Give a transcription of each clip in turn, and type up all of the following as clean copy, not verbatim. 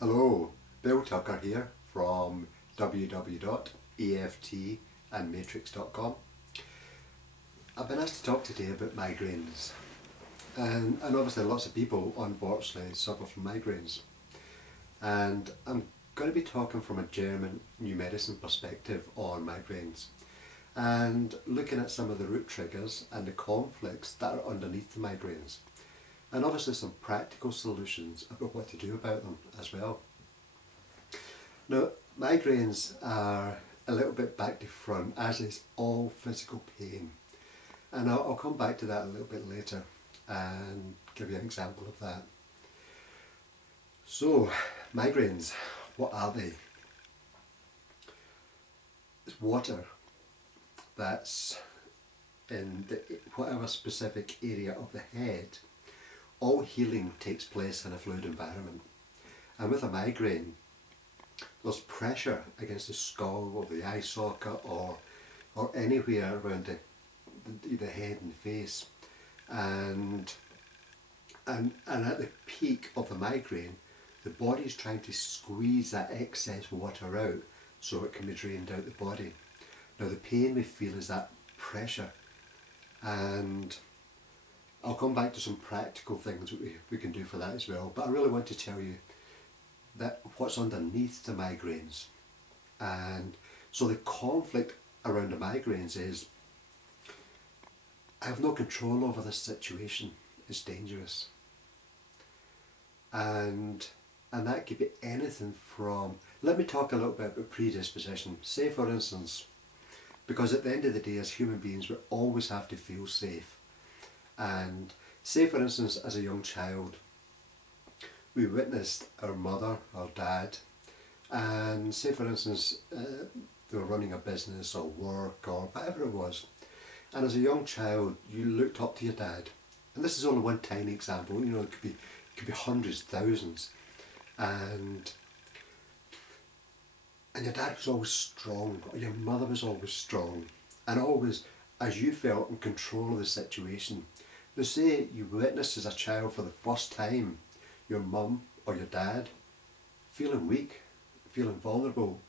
Hello, Bill Tucker here from www.eftandmatrix.com. I've been asked to talk today about migraines, and obviously lots of people unfortunately suffer from migraines, and I'm going to be talking from a German new medicine perspective on migraines and looking at some of the root triggers and the conflicts that are underneath the migraines, and obviously some practical solutions about what to do about them as well. Now, migraines are a little bit back to front, as is all physical pain, and I'll come back to that a little bit later and give you an example of that. So, migraines, what are they? It's water that's in whatever specific area of the head. All healing takes place in a fluid environment, and with a migraine there's pressure against the skull or the eye socket or anywhere around the head and face, and at the peak of the migraine the body is trying to squeeze that excess water out so it can be drained out the body. Now the pain we feel is that pressure, and I'll come back to some practical things we can do for that as well, but I really want to tell you that what's underneath the migraines. And so the conflict around the migraines is, I have no control over this situation, it's dangerous. And that could be anything from, let me talk a little bit about predisposition. Say for instance, because at the end of the day as human beings we always have to feel safe. And say for instance as a young child we witnessed our mother, our dad, and say for instance they were running a business or work or whatever it was, and as a young child you looked up to your dad, and this is only one tiny example, you know, it could be hundreds, thousands, and your dad was always strong, or your mother was always strong, and always, as you felt, in control of the situation. Now say you witnessed as a child for the first time your mum or your dad feeling weak, feeling vulnerable,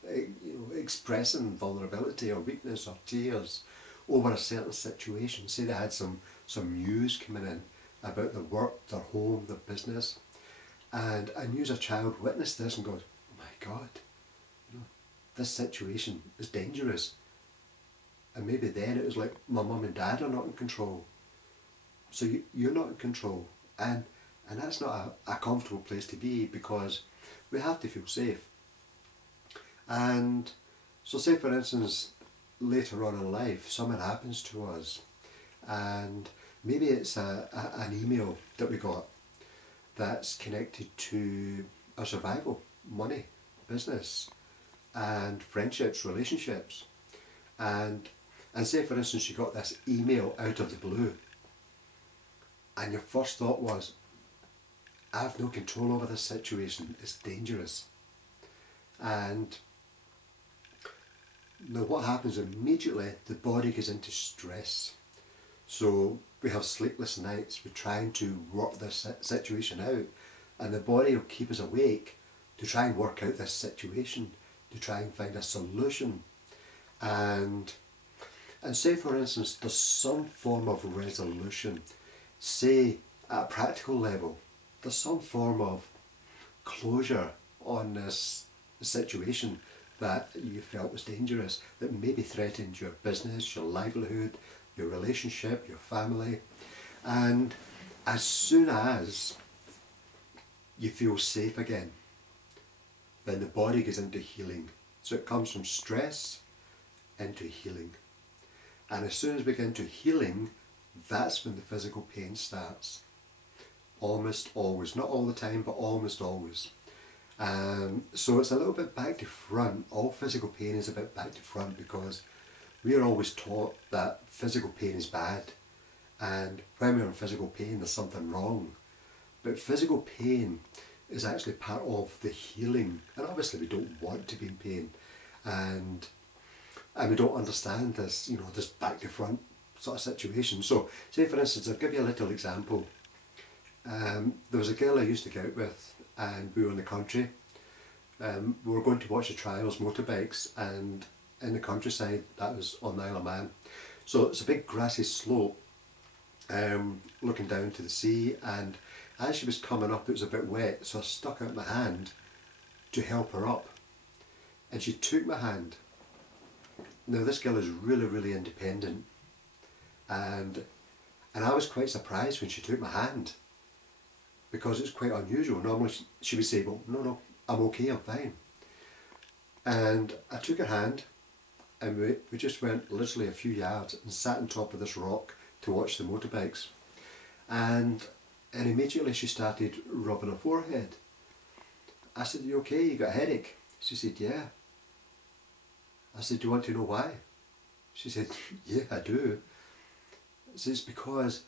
expressing vulnerability or weakness or tears over a certain situation. Say they had some news coming in about their work, their home, their business, and you as a child witnessed this and goes, oh my God, you know, this situation is dangerous. And maybe then it was like, my mum and dad are not in control, so you're not in control, and that's not a comfortable place to be, because we have to feel safe. And so say for instance later on in life something happens to us, and maybe it's an email that we got that's connected to our survival, money, business and friendships, relationships, and say for instance you got this email out of the blue, and your first thought was, I have no control over this situation, it's dangerous. And now what happens immediately, the body goes into stress. So we have sleepless nights, we're trying to work this situation out, and the body will keep us awake to try and work out this situation, to try and find a solution. And say for instance there's some form of resolution, say at a practical level, there's some form of closure on this situation that you felt was dangerous, that maybe threatened your business, your livelihood, your relationship, your family. And as soon as you feel safe again, then the body goes into healing. So it comes from stress into healing. And as soon as we get into healing, that's when the physical pain starts. Almost always, not all the time, but almost always. So it's a little bit back to front. All physical pain is a bit back to front, because we are always taught that physical pain is bad, and when we're in physical pain there's something wrong. But physical pain is actually part of the healing, and obviously we don't want to be in pain, and we don't understand this, you know, this back to front sort of situation. So say for instance, I'll give you a little example. There was a girl I used to go out with, and we were in the country, We were going to watch the trials motorbikes, and in the countryside, that was on the Isle of Man. So it's a big grassy slope, looking down to the sea, and as she was coming up it was a bit wet, so I stuck out my hand to help her up, and she took my hand. Now this girl is really, really independent, and I was quite surprised when she took my hand, because it's quite unusual. Normally she would say, well, no, I'm okay, I'm fine. And I took her hand, and we just went literally a few yards and sat on top of this rock to watch the motorbikes. And immediately she started rubbing her forehead. I said, you okay, you got a headache? She said, yeah. I said, do you want to know why? She said, yeah, I do. I said, it's because,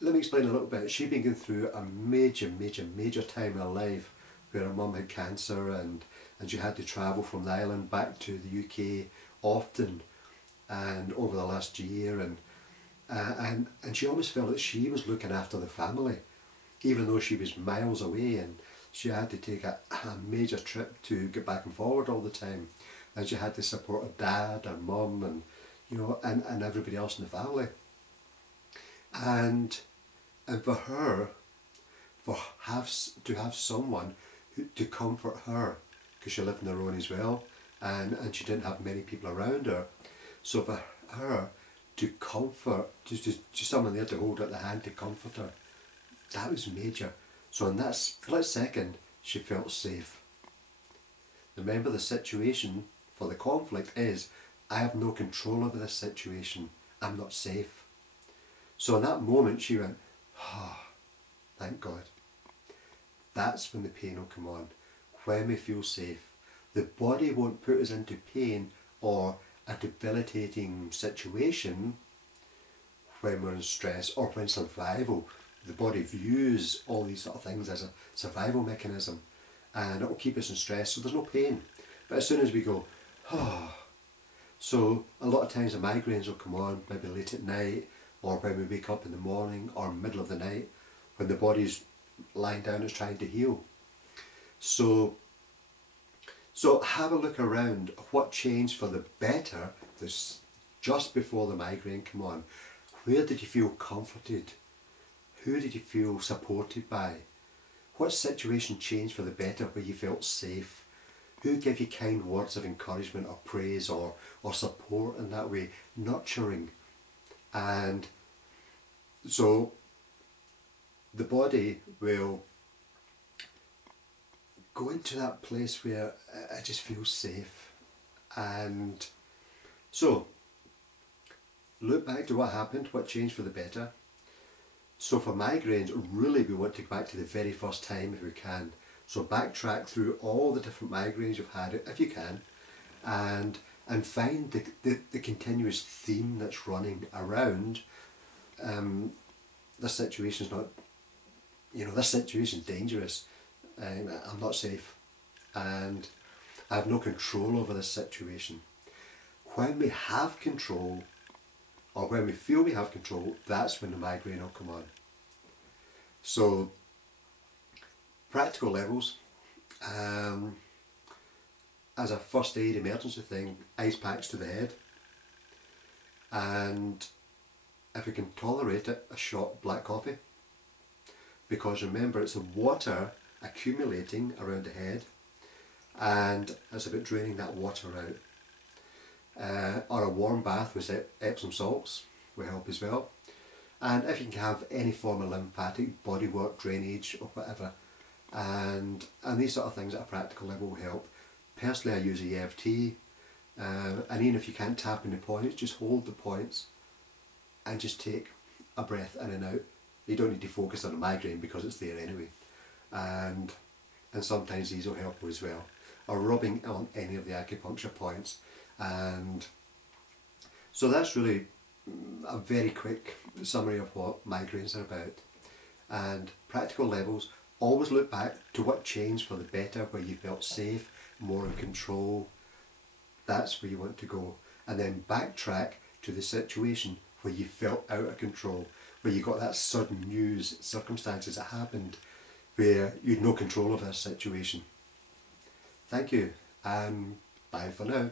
let me explain a little bit. She'd been going through a major time in her life where her mum had cancer, and she had to travel from the island back to the UK often, and over the last year, and she always felt that she was looking after the family, even though she was miles away, and she had to take a major trip to get back and forward all the time, and she had to support her dad, her mum, and you know, and everybody else in the family. And for her, to have someone to comfort her, because she lived on her own as well, and she didn't have many people around her, so for her to comfort, just someone there to hold out the hand to comfort her, that was major. So in that split second, she felt safe. Remember, the situation for the conflict is, I have no control over this situation, I'm not safe. So in that moment she went, ah, oh, thank God. That's when the pain will come on, when we feel safe. The body won't put us into pain or a debilitating situation when we're in stress or when survival. The body views all these sort of things as a survival mechanism, and it will keep us in stress, so there's no pain. But as soon as we go, oh, so a lot of times the migraines will come on maybe late at night, or when we wake up in the morning or middle of the night, when the body's lying down, it's trying to heal. So have a look around, what changed for the better this just before the migraine came on. Where did you feel comforted? Who did you feel supported by? What situation changed for the better where you felt safe? Who gave you kind words of encouragement or praise or support in that way, nurturing? And so the body will go into that place where it just feels safe. And so look back to what happened, what changed for the better. So for migraines, really we want to go back to the very first time if we can. So backtrack through all the different migraines you've had if you can, and find the continuous theme that's running around. This situation's not, this situation's dangerous, I'm not safe, and I have no control over this situation. When we have control, or when we feel we have control, that's when the migraine will come on. So, practical levels, as a first aid emergency thing, ice packs to the head, and if we can tolerate it, a shot black coffee, because remember, it's the water accumulating around the head, and it's about draining that water out. Or a warm bath with Epsom salts will help as well. And if you can have any form of lymphatic bodywork, drainage or whatever, and these sort of things at a practical level will help. Personally, I use EFT, and even if you can't tap in the points, just hold the points and just take a breath in and out. You don't need to focus on a migraine because it's there anyway. And sometimes these will help as well. Or rubbing on any of the acupuncture points. And so that's really a very quick summary of what migraines are about. And practical levels, always look back to what changed for the better, where you felt safe, more in control. That's where you want to go. And then backtrack to the situation where you felt out of control, where you got that sudden news, circumstances that happened where you had no control of that situation. Thank you. Bye for now.